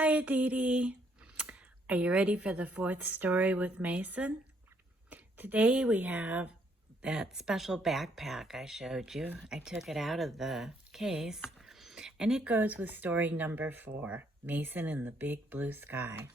Hi, Aditi. Are you ready for the fourth story with Mason? Today we have that special backpack I showed you. I took it out of the case, and it goes with story number 4, Mason in the Big Blue Sky.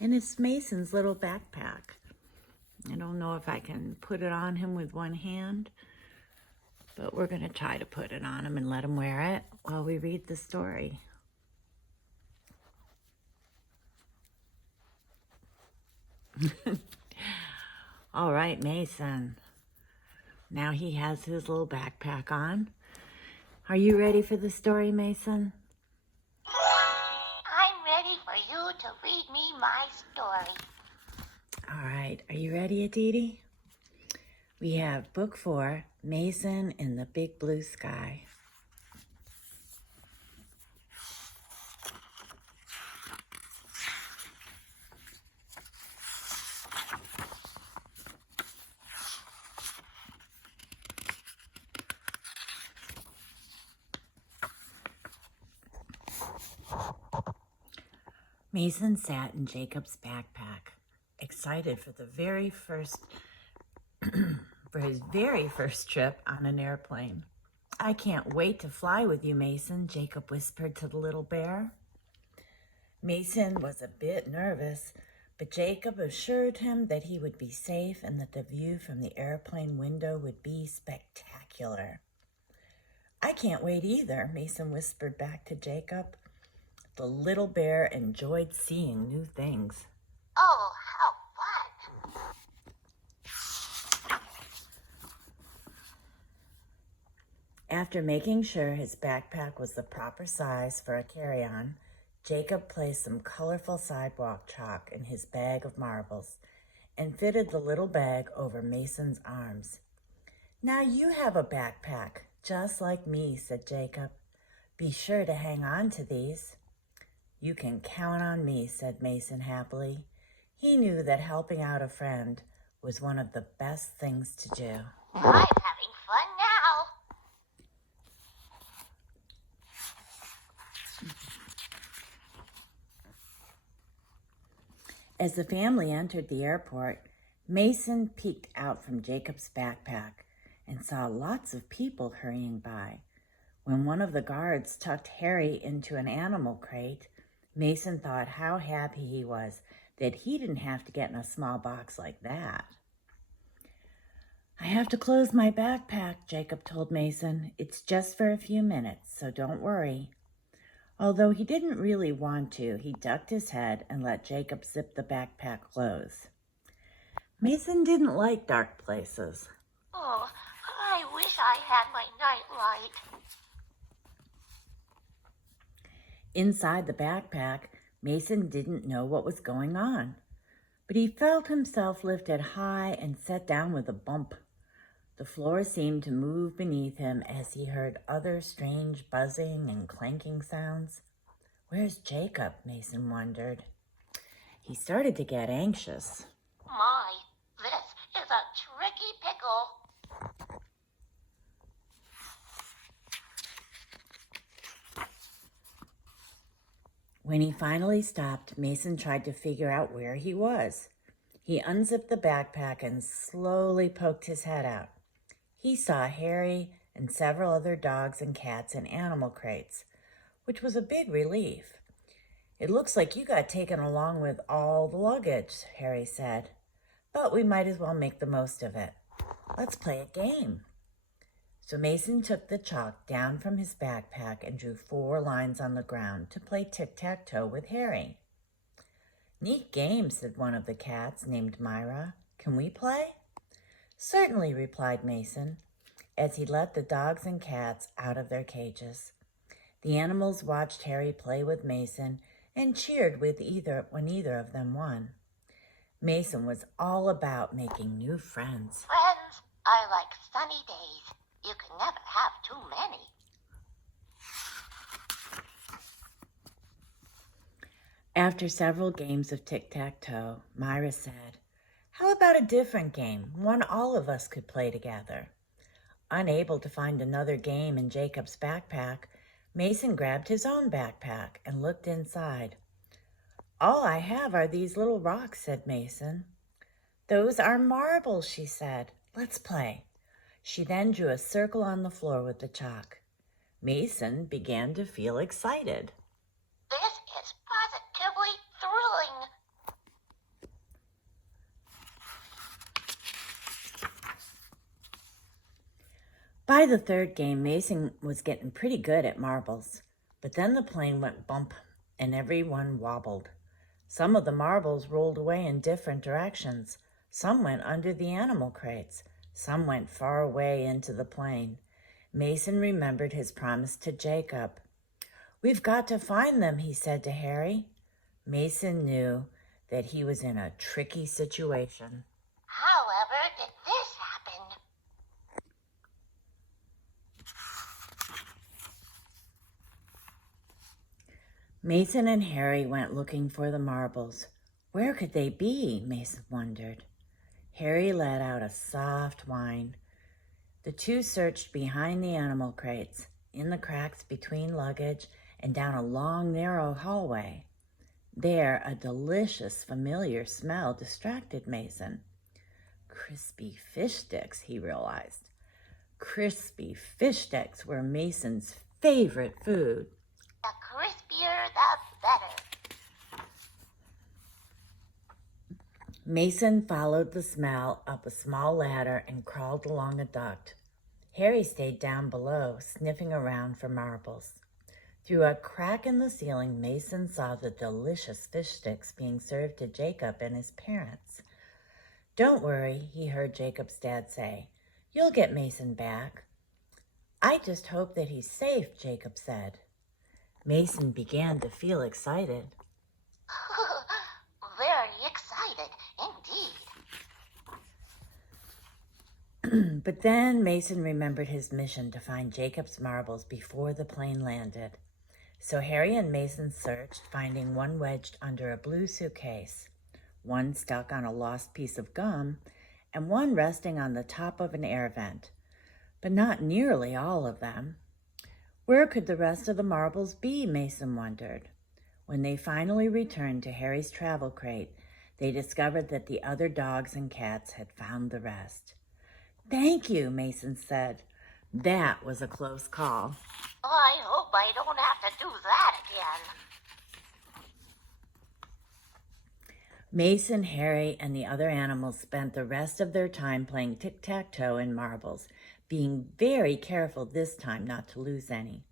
And it's Mason's little backpack. I don't know if I can put it on him with one hand, but we're going to try to put it on him and let him wear it while we read the story. All right, Mason. Now he has his little backpack on. Are you ready for the story, Mason? I'm ready for you to read me my story. All right. Are you ready, Aditi? We have book 4, Mason in the Big Blue Sky. Mason sat in Jacob's backpack, excited for his very first trip on an airplane. I can't wait to fly with you, Mason, Jacob whispered to the little bear. Mason was a bit nervous, but Jacob assured him that he would be safe and that the view from the airplane window would be spectacular. I can't wait either, Mason whispered back to Jacob. The little bear enjoyed seeing new things. Oh, how fun! After making sure his backpack was the proper size for a carry-on, Jacob placed some colorful sidewalk chalk in his bag of marbles and fitted the little bag over Mason's arms. Now you have a backpack, just like me, said Jacob. Be sure to hang on to these. You can count on me, said Mason happily. He knew that helping out a friend was one of the best things to do. I'm having fun now. As the family entered the airport, Mason peeked out from Jacob's backpack and saw lots of people hurrying by. When one of the guards tucked Harry into an animal crate, Mason thought how happy he was that he didn't have to get in a small box like that. I have to close my backpack, Jacob told Mason. It's just for a few minutes, so don't worry. Although he didn't really want to, he ducked his head and let Jacob zip the backpack close. Mason didn't like dark places. Oh, I wish I had my nightlight. Inside the backpack, Mason didn't know what was going on, but he felt himself lifted high and set down with a bump. The floor seemed to move beneath him as he heard other strange buzzing and clanking sounds. Where's Jacob? Mason wondered. He started to get anxious. My, this is a tricky pickle. When he finally stopped, Mason tried to figure out where he was. He unzipped the backpack and slowly poked his head out. He saw Harry and several other dogs and cats in animal crates, which was a big relief. It looks like you got taken along with all the luggage, Harry said, but we might as well make the most of it. Let's play a game. So Mason took the chalk down from his backpack and drew 4 lines on the ground to play tic-tac-toe with Harry. Neat game, said one of the cats named Myra. Can we play? Certainly, replied Mason, as he let the dogs and cats out of their cages. The animals watched Harry play with Mason and cheered when either of them won. Mason was all about making new friends. Friends are like sunny days. You can never have too many. After several games of tic-tac-toe, Myra said, How about a different game, one all of us could play together? Unable to find another game in Jacob's backpack, Mason grabbed his own backpack and looked inside. All I have are these little rocks, said Mason. Those are marbles, she said. Let's play. She then drew a circle on the floor with the chalk. Mason began to feel excited. This is positively thrilling. By the third game, Mason was getting pretty good at marbles. But then the plane went bump and everyone wobbled. Some of the marbles rolled away in different directions. Some went under the animal crates. Some went far away into the plane. Mason remembered his promise to Jacob. We've got to find them, he said to Harry. Mason knew that he was in a tricky situation. However, did this happen? Mason and Harry went looking for the marbles. Where could they be? Mason wondered. Harry let out a soft whine. The two searched behind the animal crates, in the cracks between luggage, and down a long, narrow hallway. There, a delicious, familiar smell distracted Mason. Crispy fish sticks, he realized. Crispy fish sticks were Mason's favorite food. The crispier, the better. Mason followed the smell up a small ladder and crawled along a duct. Harry stayed down below, sniffing around for marbles. Through a crack in the ceiling, Mason saw the delicious fish sticks being served to Jacob and his parents. Don't worry, he heard Jacob's dad say. You'll get Mason back. I just hope that he's safe, Jacob said. Mason began to feel excited. Very excited indeed. But then Mason remembered his mission to find Jacob's marbles before the plane landed. So Harry and Mason searched, finding one wedged under a blue suitcase, one stuck on a lost piece of gum, and one resting on the top of an air vent. But not nearly all of them. Where could the rest of the marbles be, Mason wondered. When they finally returned to Harry's travel crate, they discovered that the other dogs and cats had found the rest. Thank you, Mason said. That was a close call. I hope I don't have to do that again. Mason, Harry, and the other animals spent the rest of their time playing tic-tac-toe and marbles, being very careful this time not to lose any.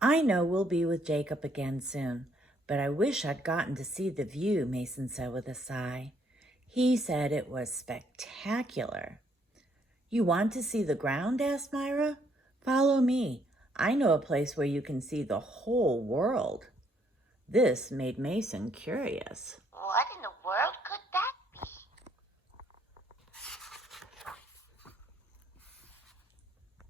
I know we'll be with Jacob again soon, but I wish I'd gotten to see the view, Mason said with a sigh. He said it was spectacular. You want to see the ground? Asked Myra. Follow me. I know a place where you can see the whole world. This made Mason curious. What in the world could that be?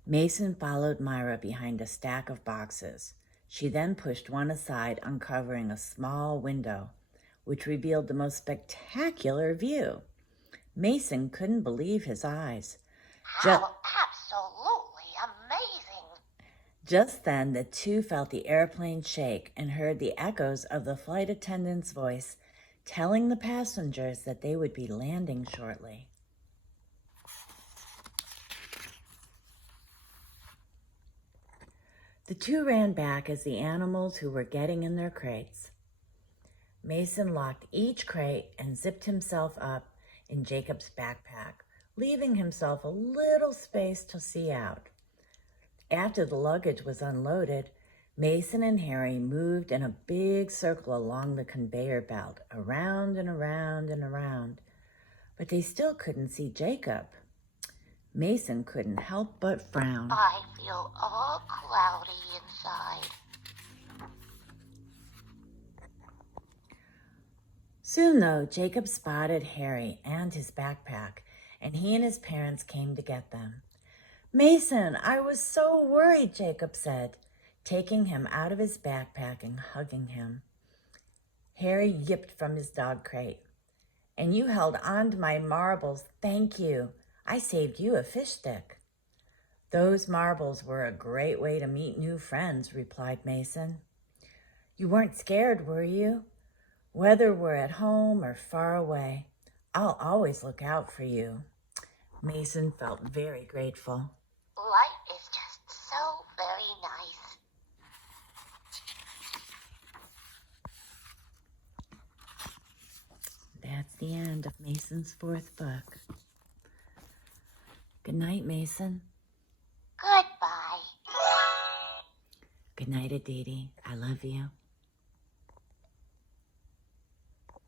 Mason followed Myra behind a stack of boxes. She then pushed one aside, uncovering a small window, which revealed the most spectacular view. Mason couldn't believe his eyes. How absolutely amazing. Just then, the two felt the airplane shake and heard the echoes of the flight attendant's voice telling the passengers that they would be landing shortly. The two ran back as the animals who were getting in their crates. Mason locked each crate and zipped himself up in Jacob's backpack, leaving himself a little space to see out. After the luggage was unloaded, Mason and Harry moved in a big circle along the conveyor belt, around and around and around, but they still couldn't see Jacob. Mason couldn't help but frown. I feel all cloudy inside. Soon, though, Jacob spotted Harry and his backpack, and he and his parents came to get them. Mason, I was so worried, Jacob said, taking him out of his backpack and hugging him. Harry yipped from his dog crate. And you held on to my marbles. Thank you. I saved you a fish stick. Those marbles were a great way to meet new friends, replied Mason. You weren't scared, were you? Whether we're at home or far away, I'll always look out for you. Mason felt very grateful. Life is just so very nice. That's the end of Mason's 4th book. Good night, Mason. Goodbye. Good night, Aditi. I love you.